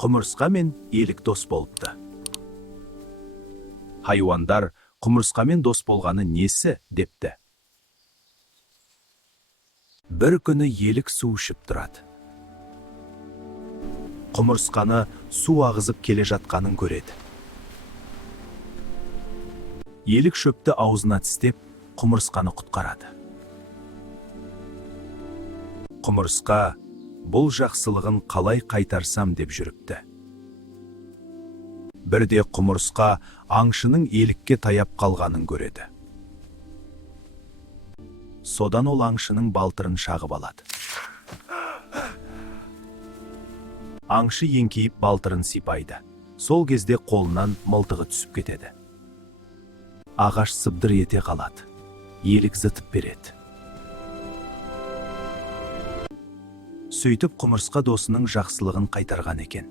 Құмырсқа мен Елік дос болыпты. Хайуандар құмырсқамен дос болғаны несі, депті. Бір күні Елік су ішіп тұрады. Құмырсқаны су ағызып келе жатқанын көреді. Елік шөпті аузына тістеп, құмырсқаны құтқарады. Құмырсқа бұл жақсылығын қалай қайтарсам деп жүріпті. Бірде құмырсқа аңшының Елікке таяп қалғанын көреді. Содан ол аңшының балтырын шағып алады. Аңшы еңкейіп балтырын сипайды. Сол кезде қолынан мылтығы түсіп кетеді. Ағаш сыбдыр ете қалады. Елік зытып береді. Сөйтіп құмырсқа досының жақсылығын қайтарған екен.